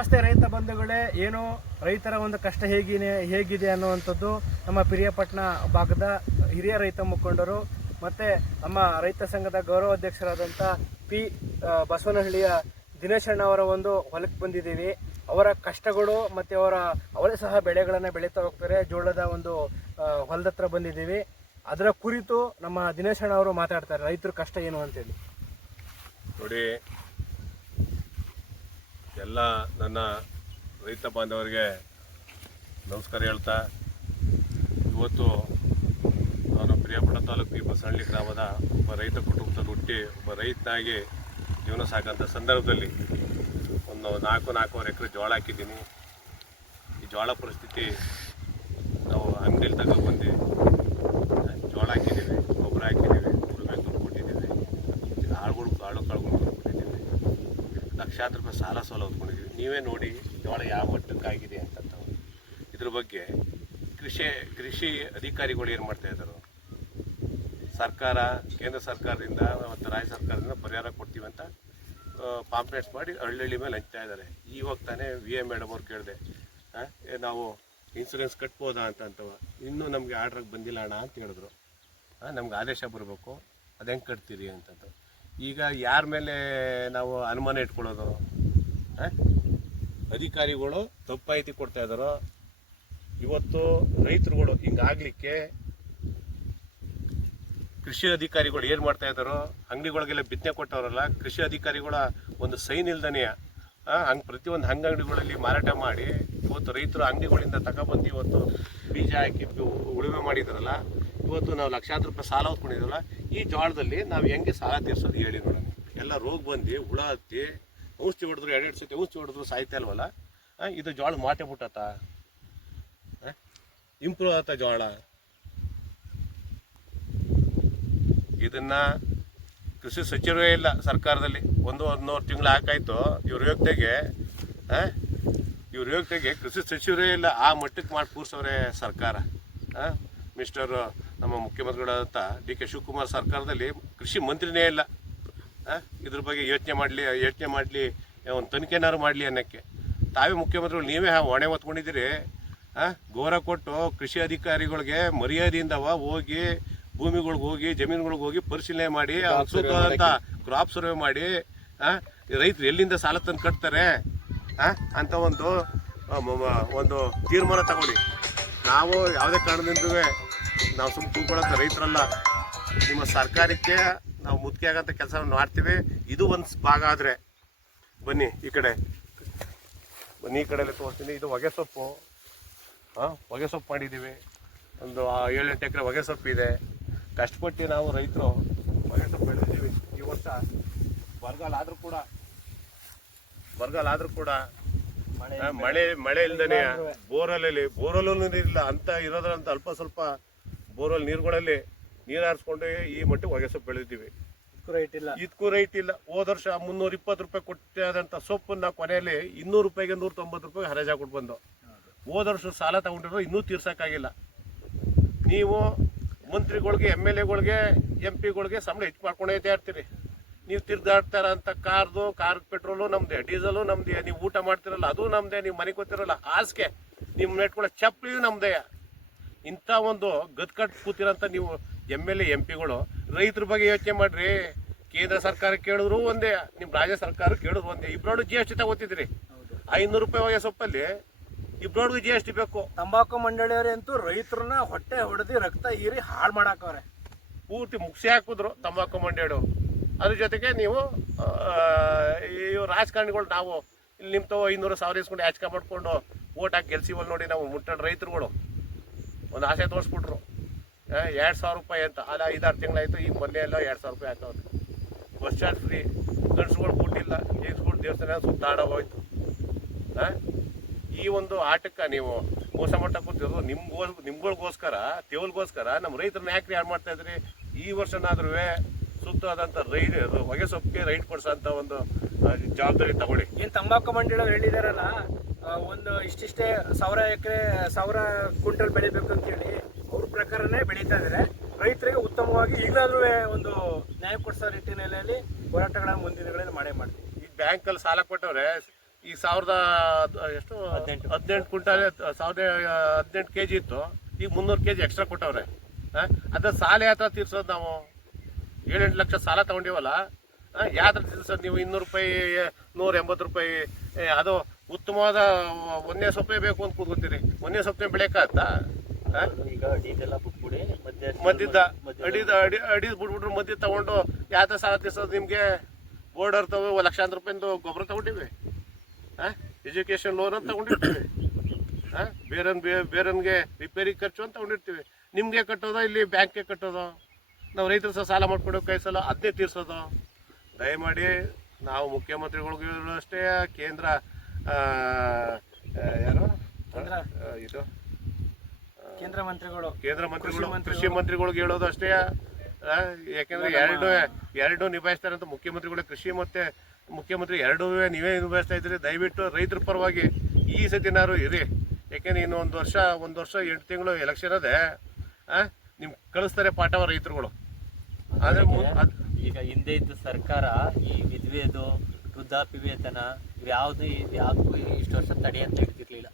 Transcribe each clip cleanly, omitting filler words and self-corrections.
ನಮಸ್ತೆ ರೈತ ಬಂಧುಗಳೇ. ಏನು ರೈತರ ಒಂದು ಕಷ್ಟ ಹೇಗಿದೆ ಅನ್ನುವಂಥದ್ದು ನಮ್ಮ ಪಿರಿಯಾಪಟ್ಟಣ ಭಾಗದ ಹಿರಿಯ ರೈತ ಮುಖಂಡರು ಮತ್ತೆ ನಮ್ಮ ರೈತ ಸಂಘದ ಗೌರವಾಧ್ಯಕ್ಷರಾದಂಥ ಪಿ ಬಸವನಹಳ್ಳಿಯ ದಿನೇಶ್ ಅಣ್ಣ ಅವರ ಒಂದು ಹೊಲಕ್ಕೆ ಬಂದಿದ್ದೀವಿ. ಅವರ ಕಷ್ಟಗಳು ಮತ್ತು ಅವರೇ ಸಹ ಬೆಳೆಗಳನ್ನು ಬೆಳೀತಾ ಹೋಗ್ತಾರೆ. ಜೋಳದ ಒಂದು ಹೊಲದ ಹತ್ರ ಬಂದಿದ್ದೀವಿ. ಅದರ ಕುರಿತು ನಮ್ಮ ದಿನೇಶ್ ಅಣ್ಣ ಅವರು ಮಾತಾಡ್ತಾರೆ, ರೈತರ ಕಷ್ಟ ಏನು ಅಂತೇಳಿ. ನೋಡಿ, ಎಲ್ಲ ನನ್ನ ರೈತ ಬಾಂಧವರಿಗೆ ನಮಸ್ಕಾರ ಹೇಳ್ತಾ, ಇವತ್ತು ನಾನು ಪಿರಿಯಾಪಟ್ಟಣ ತಾಲೂಕು ಪಿ ಬಸವನಹಳ್ಳಿ ಗ್ರಾಮದ ಒಬ್ಬ ರೈತ ಕುಟುಂಬದಲ್ಲಿ ಹುಟ್ಟಿ ಒಬ್ಬ ರೈತನಾಗಿ ಜೀವನ ಸಾಕಂಥ ಸಂದರ್ಭದಲ್ಲಿ ಒಂದು 4.5 ಎಕರೆ ಜೋಳ ಹಾಕಿದ್ದೀನಿ. ಈ ಜೋಳ ಪರಿಸ್ಥಿತಿ ನಾವು ಅಂಗಡಿಯಲ್ಲಿ ತಗೊಬಂದು ಜೋಳ ಹಾಕಿದ್ದೀವಿ, ಗೊಬ್ಬರ ಹಾಕಿದ್ದೀವಿ, ಉಳುಮೆ ದುಡ್ಡು ಕೊಟ್ಟಿದ್ದೀವಿ, ಕಾಳು ಕೊಟ್ಟಿದ್ದೀವಿ, ಲಕ್ಷಾಂತರ ರೂಪಾಯಿ ಸಾಲ ಹೊತ್ಕೊಂಡಿದ್ದೀವಿ. ನೀವೇ ನೋಡಿ ಜೋಳ ಯಾವ ಮಟ್ಟಕ್ಕಾಗಿದೆ ಅಂತ. ಇದ್ರ ಬಗ್ಗೆ ಕೃಷಿ ಅಧಿಕಾರಿಗಳು ಏನು ಮಾಡ್ತಾ ಇದ್ದಾರೆ? ಸರ್ಕಾರ, ಕೇಂದ್ರ ಸರ್ಕಾರದಿಂದ ಮತ್ತು ರಾಜ್ಯ ಸರ್ಕಾರದಿಂದ ಪರಿಹಾರ ಕೊಡ್ತೀವಿ ಅಂತ ಪಾಂಪ್ಲೆಟ್ಸ್ ಮಾಡಿ ಹಳ್ಳಿ ಮೇಲೆ ಹಂಚ್ತಾ ಇದ್ದಾರೆ. ಇವಾಗ ತಾನೇ VA ಮೇಡಮ್ ಅವ್ರು ಕೇಳಿದೆ, ನಾವು ಇನ್ಸೂರೆನ್ಸ್ ಕಟ್ಬೋದಾ ಅಂತವ. ಇನ್ನೂ ನಮಗೆ ಆರ್ಡ್ರಿಗೆ ಬಂದಿಲ್ಲ ಅಣ್ಣ ಅಂತ ಹೇಳಿದ್ರು. ನಮ್ಗೆ ಆದೇಶ ಬರಬೇಕು, ಅದು ಹೆಂಗೆ ಕಟ್ತೀರಿ ಅಂತಂದು. ಈಗ ಯಾರ ಮೇಲೆ ನಾವು ಅನುಮಾನ ಇಟ್ಕೊಳ್ಳೋದು? ಅಧಿಕಾರಿಗಳು ತಪ್ಪು ಮಾಹಿತಿ ಕೊಡ್ತಾ ಇದ್ದಾರೋ? ಇವತ್ತು ರೈತರುಗಳು ಹಿಂಗಾಗಲಿಕ್ಕೆ ಕೃಷಿ ಅಧಿಕಾರಿಗಳು ಏನು ಮಾಡ್ತಾ ಇದ್ದಾರೋ? ಅಂಗಡಿಗಳಿಗೆಲ್ಲ ಬಿತ್ತನೆ ಕೊಟ್ಟವರಲ್ಲ, ಕೃಷಿ ಅಧಿಕಾರಿಗಳ ಒಂದು ಸೈನ್ ಇಲ್ದನೆಯ ಪ್ರತಿಯೊಂದು ಅಂಗಡಿಗಳಲ್ಲಿ ಮಾರಾಟ ಮಾಡಿ ಇವತ್ತು ರೈತರು ಅಂಗಡಿಗಳಿಂದ ತಗೊಬಂದು ಇವತ್ತು ಬೀಜ ಹಾಕಿ ಉಳುಮೆ ಮಾಡಿದಾರಲ್ಲ. ಇವತ್ತು ನಾವು ಲಕ್ಷಾಂತರ ರೂಪಾಯಿ ಸಾಲ ಹೊತ್ಕೊಂಡಿದ್ದೀವಲ್ಲ, ಈ ಜೋಳದಲ್ಲಿ ನಾವು ಹೆಂಗೆ ಸಾಲ ತೀರ್ಸೋದು ಹೇಳಿ ನೋಡೋಣ. ಎಲ್ಲ ರೋಗ ಬಂದು ಹುಳ ಹತ್ತಿ ಔಷಧಿ ಹೊಡೆದ್ರು, 2 ಸತಿ ಔಷಧಿ ಹೊಡೆದ್ರು ಸಾಯ್ತಾ ಇಲ್ವಲ್ಲ. ಇದು ಜೋಳ ಮಾಟೆ ಬಿಟ್ಟತ್ತ, ಇಂಪ್ರೂವ್ ಆತ ಜೋಳ. ಇದನ್ನ ಕೃಷಿ ಸಚಿವರೇ ಇಲ್ಲ ಸರ್ಕಾರದಲ್ಲಿ. 1-1.5 ತಿಂಗಳು ಹಾಕಾಯ್ತು. ಇವ್ರ ಯೋಗ್ಯತೆಗೆ ಕೃಷಿ ಸಚಿವರೇ ಇಲ್ಲ. ಆ ಮಟ್ಟಕ್ಕೆ ಮಾಡಿ ಕೂರ್ಸವ್ರೆ ಸರ್ಕಾರ. ಮಿಸ್ಟರ್ ನಮ್ಮ ಮುಖ್ಯಮಂತ್ರಿಗಳಾದಂಥ DK ಶಿವಕುಮಾರ್ ಸರ್ಕಾರದಲ್ಲಿ ಕೃಷಿ ಮಂತ್ರಿನೇ ಇಲ್ಲ. ಇದ್ರ ಬಗ್ಗೆ ಯೋಚನೆ ಮಾಡಲಿ, ಒಂದು ತನಿಖೆನಾರು ಮಾಡಲಿ ಅನ್ನೋಕ್ಕೆ ತಾವೇ ಮುಖ್ಯಮಂತ್ರಿಗಳು ನೀವೇ ಹೊಣೆ ಹೊತ್ಕೊಂಡಿದ್ದೀರಿ. ಗೌರವ ಕೊಟ್ಟು ಕೃಷಿ ಅಧಿಕಾರಿಗಳಿಗೆ ಮರ್ಯಾದೆಯಿಂದ ಹೋಗಿ ಭೂಮಿಗಳಿಗೆ ಹೋಗಿ ಜಮೀನುಗಳಿಗೆ ಹೋಗಿ ಪರಿಶೀಲನೆ ಮಾಡಿ ಸೂಕ್ತವಾದಂಥ ಕ್ರಾಪ್ ಸರ್ವೆ ಮಾಡಿ ರೈತರು ಎಲ್ಲಿಂದ ಸಾಲ ತಂದು ಕಟ್ತಾರೆ ಅಂತ ಒಂದು ತೀರ್ಮಾನ ತಗೊಳ್ಳಿ. ನಾವು ಯಾವುದೇ ಕಾರಣದಿಂದೂ ನಾವು ಸುಮ್ಮನೆ ಕೂತ್ಕೊಳ್ಳೋಂಥ ರೈತರಲ್ಲ. ನಿಮ್ಮ ಸರ್ಕಾರಕ್ಕೆ ನಾವು ಮುಖ್ಯ ಆಗಂಥ ಕೆಲಸವನ್ನು ಮಾಡ್ತೀವಿ. ಇದು ಒಂದು ಭಾಗ ಆದರೆ ಬನ್ನಿ ಈ ಕಡೆಯಲ್ಲಿ ತೋರಿಸ್ತೀನಿ. ಇದು ಹೊಗೆ ಸೊಪ್ಪು ಮಾಡಿದ್ದೀವಿ. ಒಂದು 7-8 ಎಕರೆ ಹೊಗೆ ಸೊಪ್ಪು ಇದೆ. ಕಷ್ಟಪಟ್ಟು ನಾವು ರೈತರು ಹೊಗೆ ಸೊಪ್ಪು ಬೆಳೆದಿದ್ದೀವಿ. ಈ ವರ್ಷ ಬರಗಾಲ ಆದರೂ ಕೂಡ ಮಳೆ ಇಲ್ದೇ ಬೋರಲ್ಲೂ ನೀರಿಲ್ಲ ಅಂತ ಇರೋದ್ರಂತ ಅಲ್ಪ ಸ್ವಲ್ಪ ಬೋರ್ವೆಲ್ ನೀರುಗಳಲ್ಲಿ ನೀರು ಹಾರಿಸ್ಕೊಂಡು ಈ ಮಟ್ಟಿಗೆ ಹೊಗೆ ಸೊಪ್ಪು ಬೆಳೆದಿದ್ದೀವಿ. ಇದಕ್ಕೂ ರೈಟ್ ಇಲ್ಲ. ಹೋದ ವರ್ಷ 320 ರೂಪಾಯಿ ಕೊಟ್ಟಾದಂಥ ಸೊಪ್ಪನ್ನ ಕೊನೆಯಲ್ಲಿ 200 ರೂಪಾಯಿಗೆ 190 ರೂಪಾಯಿ ಹರಾಜು ಹಾಕ್ಬಿಟ್ಟು ಬಂದು ಹೋದ ವರ್ಷ ಸಾಲ ತಗೊಂಡಿರೋ ಇನ್ನೂ ತೀರ್ಸೋಕ್ಕಾಗಿಲ್ಲ. ನೀವು ಮಂತ್ರಿಗಳಿಗೆ, MLAಗಳಿಗೆ, MP ಗಳಿಗೆ ಸಂಬಳ ಹೆಚ್ಚು ಮಾಡ್ಕೊಂಡೇ ಇರ್ತೀರಿ. ನೀವು ತಿರ್ಗಾಡ್ತಾರ ಅಂತ ಕಾರ್ ಪೆಟ್ರೋಲು ನಮ್ದೆ, ಡೀಸೆಲು ನಮ್ದೆ, ನೀವು ಊಟ ಮಾಡ್ತಿರಲ್ಲ ಅದು ನಮ್ದೆ, ನೀವು ಮನೆಗೆ ಗೊತ್ತಿರಲ್ಲ ಹಾಸಿಗೆ, ನಿಮ್ಮ ನೆಟ್ಕೊಳ್ಳೋ ಚಪ್ಪಲಿಯೂ ನಮ್ದೇ. ಇಂಥ ಒಂದು ಗದ್ಕಟ್ಟು ಕೂತಿರೋಂಥ ನೀವು MLA MP ಗಳು ರೈತರ ಬಗ್ಗೆ ಯೋಚನೆ ಮಾಡ್ರಿ. ಕೇಂದ್ರ ಸರ್ಕಾರ ಕೇಳಿದ್ರು ಒಂದೇ, ನಿಮ್ಮ ರಾಜ್ಯ ಸರ್ಕಾರ ಕೇಳಿದ್ರು ಒಂದೇ. ಇಬ್ರೋಡು GST ತಗೋತಿದ್ರಿ. 500 ರೂಪಾಯಿ ಹೊಗೆ ಸೊಪ್ಪಲ್ಲಿ ಇಬ್ರೋಡ್ಗೂ GST ಬೇಕು. ತಂಬಾಕು ಮಂಡಳಿಯವರಂತೂ ರೈತರನ್ನ ಹೊಟ್ಟೆ ಹೊಡೆದು ರಕ್ತ ಹೀರಿ ಹಾಳು ಮಾಡಾಕವ್ರೆ. ಪೂರ್ತಿ ಮುಗಿಸಿ ಹಾಕಿದ್ರು ತಂಬಾಕು ಮಂಡಿಯವರು. ಅದ್ರ ಜೊತೆಗೆ ನೀವು ರಾಜಕಾರಣಿಗಳು ನಾವು ಇಲ್ಲಿ ನಿಮ್ಮ 500,000 ಇಸ್ಕೊಂಡು ಆಚಕ ಮಾಡ್ಕೊಂಡು ಓಟ್ ಹಾಕಿ ಗೆಲ್ಸಿವಲ್ಲಿ ನೋಡಿ. ನಾವು ಮುಟ್ಟಣ ರೈತರುಗಳು ಒಂದು ಆಸೆ ತೋರಿಸ್ಬಿಟ್ರು. 2,000 ರೂಪಾಯಿ ಅಂತ. ಅಲ್ಲ 5-6 ತಿಂಗಳಾಯಿತು. ಈಗ ಮೊನ್ನೆ ಎಲ್ಲ 2,000 ರೂಪಾಯಿ ಹಾಕೋದು. Bus charge free. ಗಂಡಸುಗಳು ಕೊಟ್ಟಿಲ್ಲ, ಜೇನ್ಸ್ಗಳು ದೇವಸ್ಥಾನ ಸುತ್ತಾಡೋಗೋಯ್ತು. ಈ ಒಂದು ಆಟಕ್ಕೆ ನೀವು ಮೋಸ ಮಾಡ್ತಾ ಕೂತಿರೋದು ನಿಮ್ಗಳಿಗೋಸ್ಕರ, ತೇವಲ್ಗೋಸ್ಕರ ನಮ್ಮ ರೈತರನ್ನ ಯಾಕೆ ಯಾರು ಮಾಡ್ತಾ ಇದ್ರಿ? ಈ ವರ್ಷನಾದ್ರೂ ಸೂಕ್ತವಾದಂಥ ಹೊಗೆ ಸೊಪ್ಪಿಗೆ ರೈಟ್ ಕೊಡ್ಸೋಂಥ ಒಂದು ಜವಾಬ್ದಾರಿ ತಗೊಳ್ಳಿ. ಏನು ತಂಬಾಕು ಮಂಡಳಿಯವ್ರು ಹೇಳಿದಾರಲ್ಲ, ಒಂದು ಇಷ್ಟಿಷ್ಟೇ 1,000 ಕ್ವಿಂಟಲ್ ಬೆಳಿಬೇಕು ಅಂತೇಳಿ ಅವ್ರ ಪ್ರಕಾರನೇ ಬೆಳೀತಾ ಇದ್ದಾರೆ. ರೈತರಿಗೆ ಉತ್ತಮವಾಗಿ ಈಗಲಾದ್ರೂ ಒಂದು ನ್ಯಾಯ ಕೊಡಿಸೋ ನಿಟ್ಟಿನಲ್ಲಿ ಹೋರಾಟಗಳನ್ನು ಮುಂದಿನ ದಿನಗಳಲ್ಲಿ ಮಾಡೇ ಮಾಡ್ತೀವಿ. ಈಗ ಬ್ಯಾಂಕಲ್ಲಿ ಸಾಲ ಕೊಟ್ಟವ್ರೆ ಈ 18 ಕ್ವಿಂಟಾಲ್ 18 kg ಇತ್ತು, ಈಗ 300 kg ಎಕ್ಸ್ಟ್ರಾ ಕೊಟ್ಟವ್ರೆ. ಅದ ಸಾಲ ಯಾವ ಥರ ತೀರ್ಸೋದು? ನಾವು 7-8 ಲಕ್ಷ ಸಾಲ ತಗೊಂಡಿವಲ್ಲ, ಯಾವ ಥರ ತೀರ್ಸೋದು? ನೀವು 200 ರೂಪಾಯಿ 180 ರೂಪಾಯಿ ಅದು ಉತ್ತಮವಾದ ಒಂದೇ ಸೊಪ್ಪೆ ಬೇಕು ಅಂತ ಕೂತ್ಕೊತೀರಿ. ಒಂದೇ ಸೊಪ್ಪೆ ಬೆಳೆಯಕ್ಕಾಗತ್ತಾ? ಈಗ ಅಡಿದೆಲ್ಲ ಬಿಟ್ಬಿಡಿ, ಮದ್ದಿದ್ದ ಅಡಿದ್ ಬಿಟ್ಬಿಟ್ರು ಮದ್ದಿ ತಗೊಂಡು ಯಾವ ಥರ ಸಾಲ ತೀರ್ಸೋದು? ನಿಮಗೆ ಬೋರ್ಡರ್ ತಗೋ ಲಕ್ಷಾಂತರ ರೂಪಾಯಿಂದ ಗೊಬ್ಬರ ತಗೊಂಡಿವಿ, ಎಜುಕೇಶನ್ ಲೋನ್ ಅಂತ ತಗೊಂಡಿರ್ತೀವಿ, ಬೇರನ್ಗೆ ರಿಪೇರಿ ಖರ್ಚು ಅಂತ ತಗೊಂಡಿರ್ತೀವಿ. ನಿಮ್ಗೆ ಕಟ್ಟೋದೋ ಇಲ್ಲಿ ಬ್ಯಾಂಕ್ಗೆ ಕಟ್ಟೋದು? ನಾವು ರೈತರು ಸಹ ಸಾಲ ಮಾಡ್ಕೊಡೋ ಕೈ ಸಲ ಅದನ್ನೇ ತೀರ್ಸೋದು? ದಯಮಾಡಿ ನಾವು ಮುಖ್ಯಮಂತ್ರಿಗಳಿಗೂ ಅಷ್ಟೇ, ಕೇಂದ್ರ ಯಾರು ಇದು ಕೇಂದ್ರ ಮಂತ್ರಿಗಳು ಕೃಷಿ ಮಂತ್ರಿಗಳಿಗೆ ಹೇಳೋದು ಅಷ್ಟೇ. ಯಾಕೆಂದ್ರೆ ಎರಡು ನಿಭಾಯಿಸ್ತಾರೆ ಅಂತ ಮುಖ್ಯಮಂತ್ರಿಗಳು, ಕೃಷಿ ಮತ್ತೆ ಮುಖ್ಯಮಂತ್ರಿ ಎರಡೂ ನೀವೇ ನಿಭಾಯಿಸ್ತಾ ಇದ್ದೀರಿ. ದಯವಿಟ್ಟು ರೈತರ ಪರವಾಗಿ ಈ ಸತಿನಾರು ಇರಿ. ಯಾಕೆಂದ್ರೆ ಇನ್ನು ಒಂದು ವರ್ಷ 8 ತಿಂಗಳು ಎಲೆಕ್ಷನ್ ಅದೇ, ನಿಮ್ಗೆ ಕಳಿಸ್ತಾರೆ ಪಾಠವ ರೈತರುಗಳು. ಆದ್ರೆ ಈಗ ಹಿಂದೆ ಇದ್ದ ಸರ್ಕಾರ ಈ ವಿಧವೆದು ವೃದ್ಧಾಪ್ಯ ವೇತನ ಯಾವ್ದಕ್ಕೂ ಇಷ್ಟು ವರ್ಷ ತಡೆ ಅಂತ ಹೇಳ್ತಿರ್ಲಿಲ್ಲ.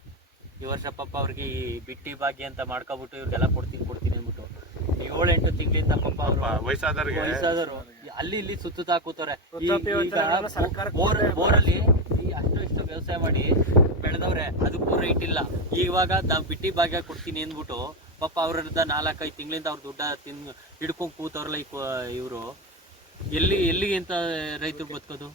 ಈ ವರ್ಷ ಪಾಪ ಅವ್ರಿಗೆ ಈ ಬಿಟ್ಟಿ ಭಾಗ್ಯ ಅಂತ ಮಾಡ್ಕೊಬಿಟ್ಟು ಇವ್ರಿಗೆಲ್ಲ ಕೊಡ್ತೀನಿ ಅಂದ್ಬಿಟ್ಟು 7-8 ತಿಂಗಳಿಂದ ಪಾಪ ಅವರು ವಯಸ್ಸಾದವರು ಅಲ್ಲಿ ಇಲ್ಲಿ ಸುತ್ತ ಹಾಕುತ್ತಾರೆ. ಬೋರಲ್ಲಿ ಅಷ್ಟು ವ್ಯವಸಾಯ ಮಾಡಿ ಬೆಳೆದವ್ರೆ, ಅದಕ್ಕೂ ರೈಟ್ ಇಲ್ಲ. ಇವಾಗ ನಾವು ಬಿಟ್ಟಿ ಭಾಗ್ಯ ಕೊಡ್ತೀನಿ ಅಂದ್ಬಿಟ್ಟು ಪಾಪ ಅವ್ರದ್ದು 4-5 ತಿಂಗಳಿಂದ ಅವ್ರ ದುಡ್ಡ ಹಿಡ್ಕೊಂಡು ಕೂತವ್ರಲ್ಲ ಇವರು. ಎಲ್ಲಿ ಅಂತ ರೈತರು ಬದುಕೋದು?